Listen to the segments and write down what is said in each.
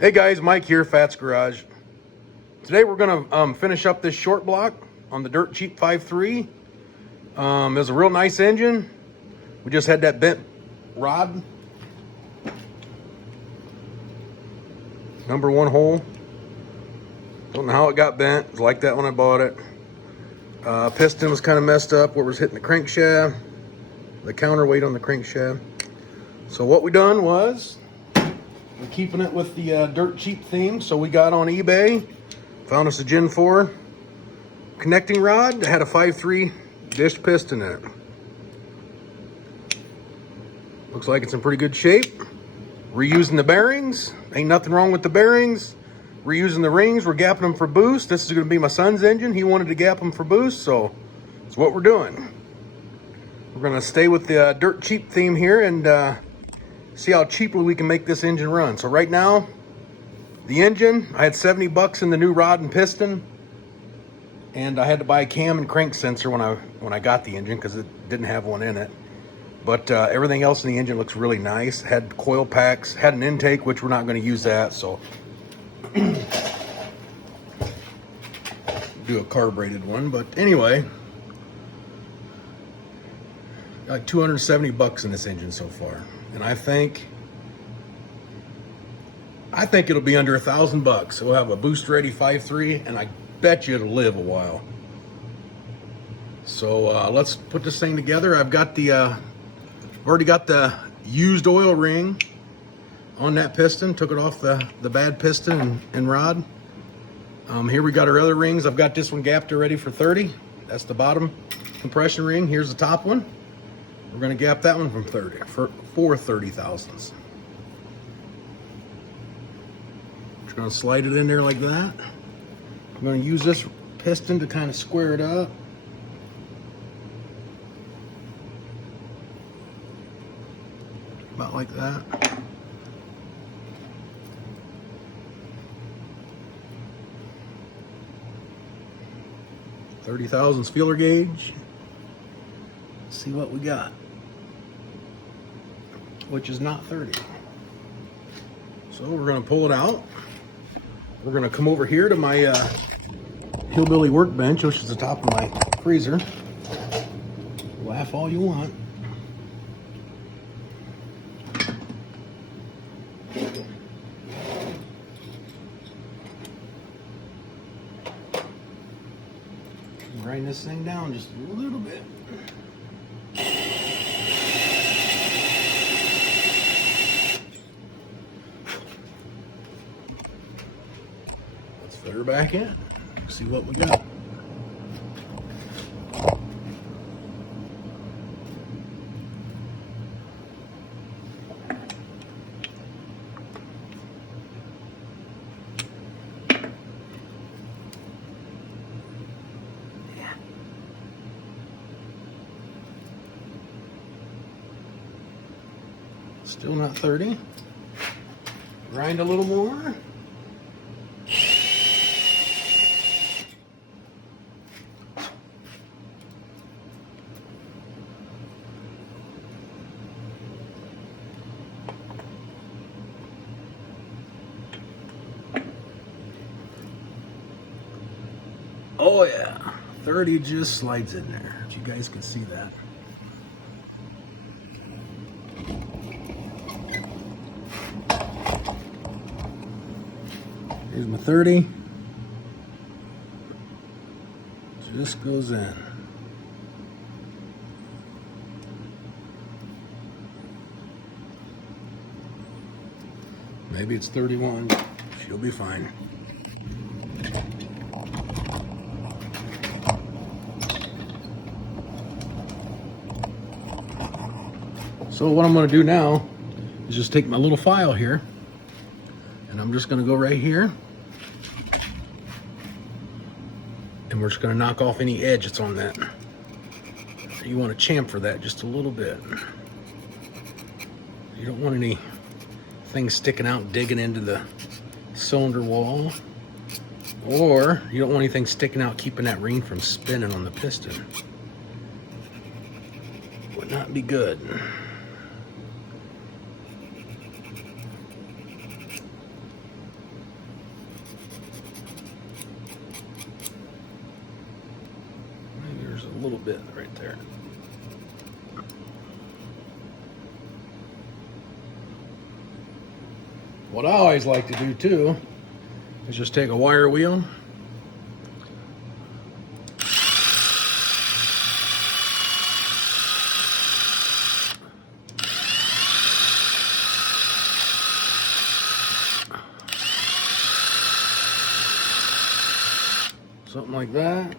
Hey guys, Mike here, Fats Garage. Today we're gonna finish up this short block on the Dirt Cheap 5.3. It was a real nice engine. We just had that bent rod. Number one hole. Don't know how it got bent. It was like that when I bought it. Piston was kind of messed up where it was hitting the crankshaft. The counterweight on the crankshaft. So what we done was, we're keeping it with the Dirt Cheap theme. So we got on eBay, found us a Gen 4 connecting rod that had a 5.3 dished piston in it. Looks like it's in pretty good shape. Reusing the bearings, ain't nothing wrong with the bearings. Reusing the rings, we're gapping them for boost. This is gonna be my son's engine. He wanted to gap them for boost, so that's what we're doing. We're gonna stay with the Dirt Cheap theme here and see how cheaply we can make this engine run. So right now, the engine, I had 70 bucks in the new rod and piston, and I had to buy a cam and crank sensor when I got the engine because it didn't have one in it. But everything else in the engine looks really nice. Had coil packs, had an intake, which we're not going to use that, so do a carbureted one. But anyway, like 270 bucks in this engine so far. And I think it'll be under $1,000 bucks. We'll have a boost ready 5.3, and I bet you it'll live a while. So let's put this thing together. I've got the already got the used oil ring on that piston. Took it off the bad piston and rod. Here we got our other rings. I've got this one gapped already for 30. That's the bottom compression ring. Here's the top one. We're gonna gap that one from 30 for 30 thousandths. Just gonna slide it in there like that. I'm gonna use this piston to kind of square it up. About like that. $30 thousandths feeler gauge. Let's see what we got. Which is not 30. So we're gonna pull it out. We're gonna come over here to my Hillbilly workbench, which is the top of my freezer. Laugh all you want. Grind this thing down just a little bit. Let's fit her back in. See what we got. Still not 30. Grind a little more. Oh yeah, 30 just slides in there. You guys can see that. Here's my 30. Just goes in. Maybe it's 31. She'll be fine. So what I'm going to do now is just take my little file here, and I'm just going to go right here, and we're just going to knock off any edge that's on that. You want to chamfer that just a little bit. You don't want any things sticking out and digging into the cylinder wall, or you don't want anything sticking out keeping that ring from spinning on the piston. Would not be good. little bit right there. What I always like to do too is just take a wire wheel, something like that.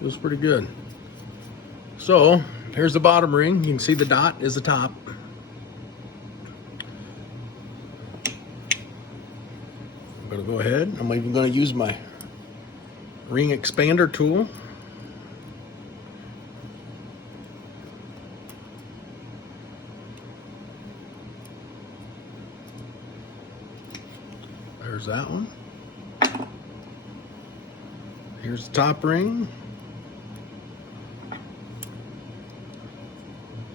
Feels pretty good. So here's the bottom ring. You can see the dot is the top. I'm gonna go ahead. I'm even gonna use my ring expander tool. There's that one. Here's the top ring.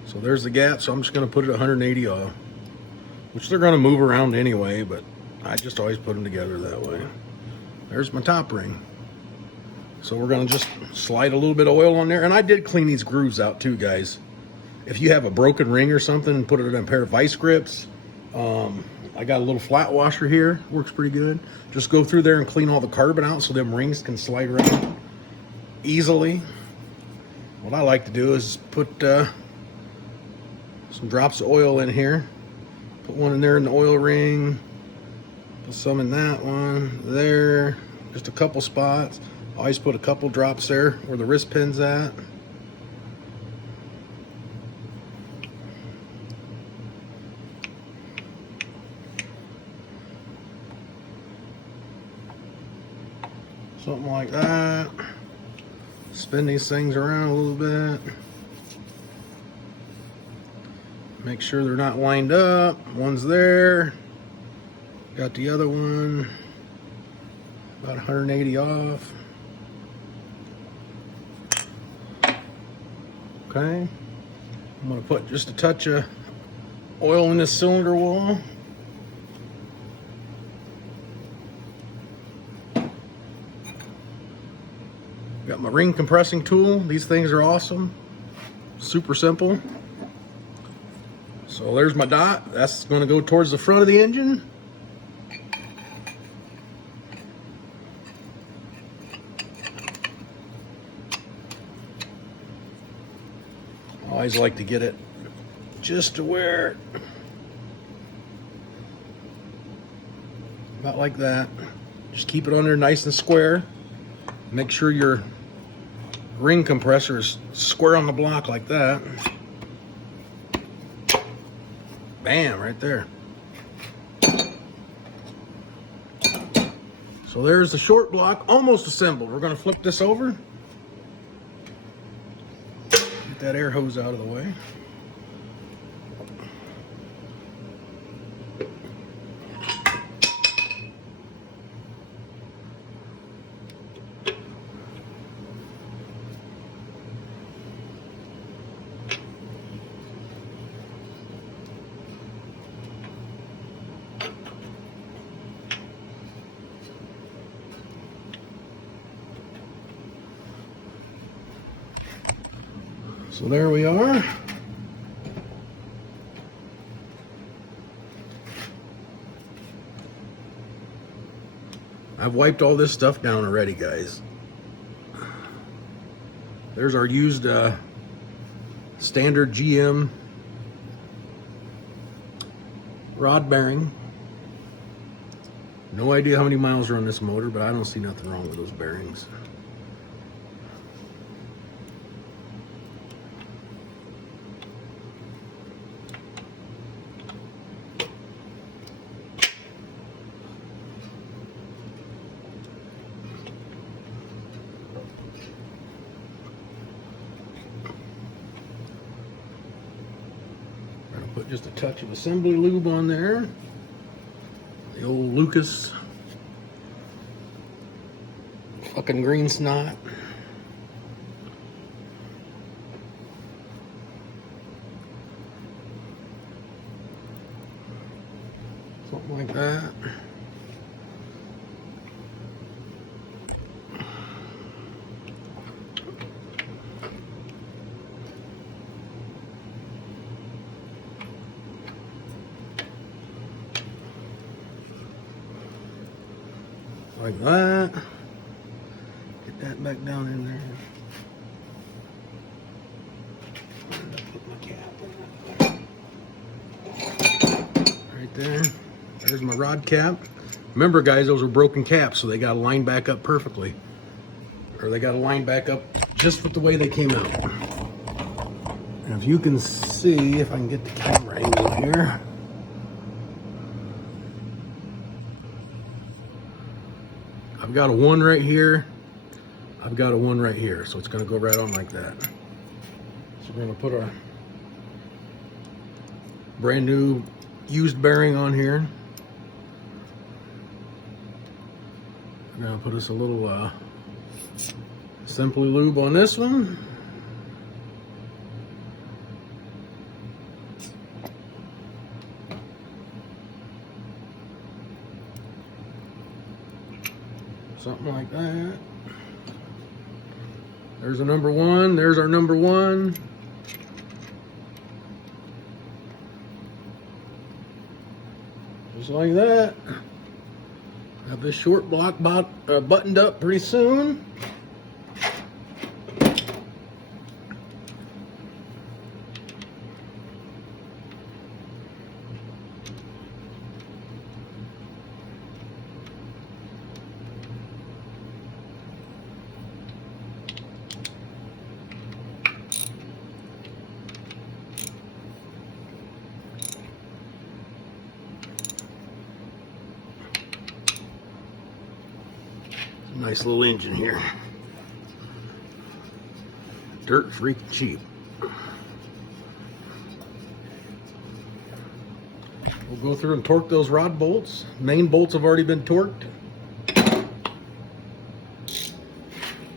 So there's the gap, so I'm just gonna put it 180 off, which they're gonna move around anyway, but I just always put them together that way. There's my top ring. So we're gonna just slide a little bit of oil on there. And I did clean these grooves out too, guys. If you have a broken ring or something, put it in a pair of vice grips. I got a little flat washer here, works pretty good. Just go through there and clean all the carbon out so them rings can slide around easily. What I like to do is put some drops of oil in here. Put one in there in the oil ring. Put some in that one, there. Just a couple spots. I always put a couple drops there where the wrist pin's at. Something like that. Spin these things around a little bit. Make sure they're not lined up. One's there. Got the other one. About 180 off. Okay. I'm gonna put just a touch of oil in this cylinder wall. Got my ring compressing tool. These things are awesome. Super simple. So there's my dot. That's going to go towards the front of the engine. I always like to get it just to where, about like that. Just keep it on there nice and square. Make sure your ring compressor is square on the block like that. Bam, right there. So there's the short block, almost assembled. We're gonna flip this over. Get that air hose out of the way. So there we are. I've wiped all this stuff down already, guys. There's our used standard GM rod bearing. No idea how many miles are on this motor, but I don't see nothing wrong with those bearings. Put just a touch of assembly lube on there. The old Lucas fucking green snot. Something like that. Like that. Get that back down in there. Put my cap right there. There's my rod cap. Remember, guys, those were broken caps, so they got to line back up perfectly. Or they got to line back up just with the way they came out. And if you can see, if I can get the camera angle here. I've got a 1 right here. I've got a 1 right here. So it's going to go right on like that. So we're going to put our brand new used bearing on here. We're going to put us a little Simply Lube on this one. Something like that. There's a number 1. There's our number 1. Just like that. Have this short block buttoned up pretty soon. Nice little engine here. Dirt freaking cheap. We'll go through and torque those rod bolts. Main bolts have already been torqued.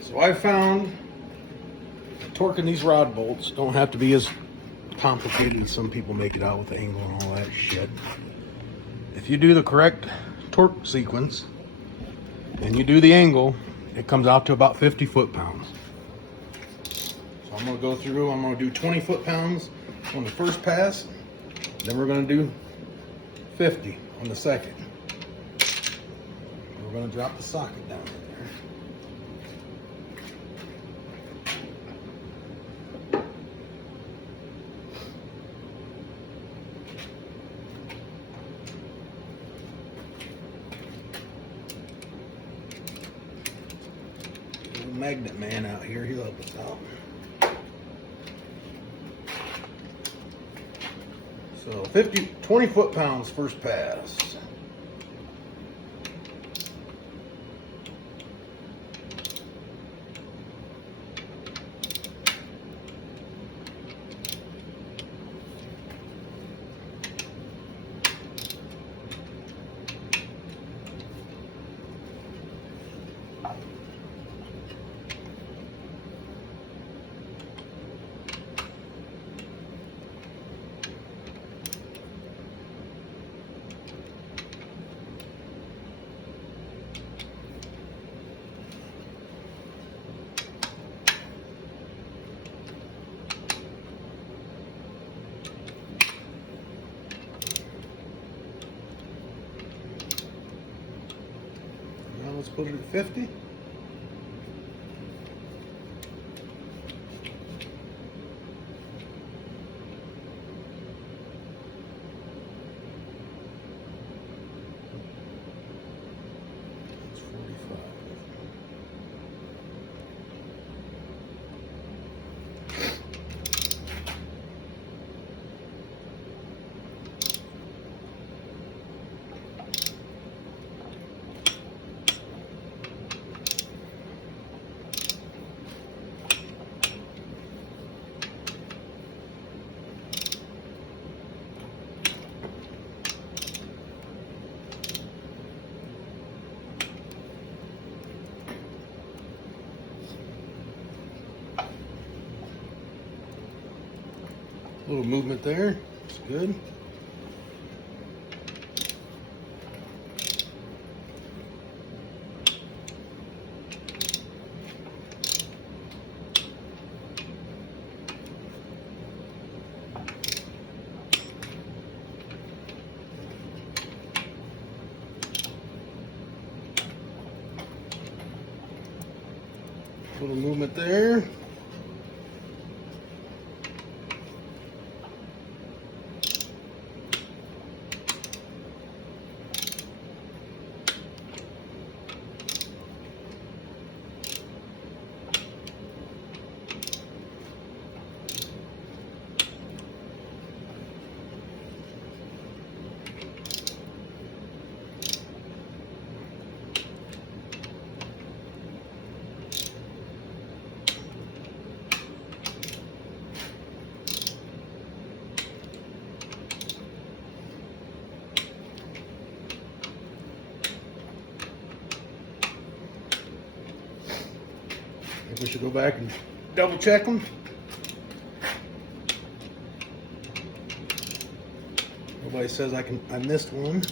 So I found torquing these rod bolts don't have to be as complicated as some people make it out with the angle and all that shit. If you do the correct torque sequence and you do the angle, it comes out to about 50 foot-pounds. So I'm going to go through, I'm going to do 20 foot-pounds on the first pass, then we're going to do 50 on the second. We're going to drop the socket down in there. Magnet man out here, he'll help us out. So 20 foot-pounds first pass. Let's put it at 50. That's 45. Little movement there, it's good. movement there. I think we should go back and double check them. Nobody says I missed one.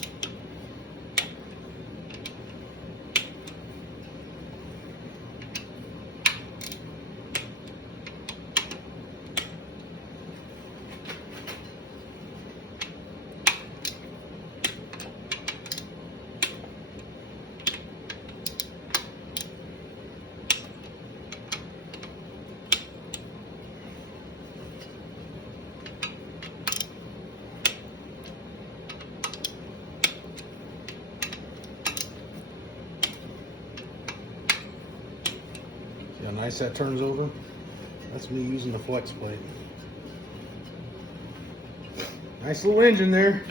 See how nice that turns over? That's me using the flex plate. Nice little engine there.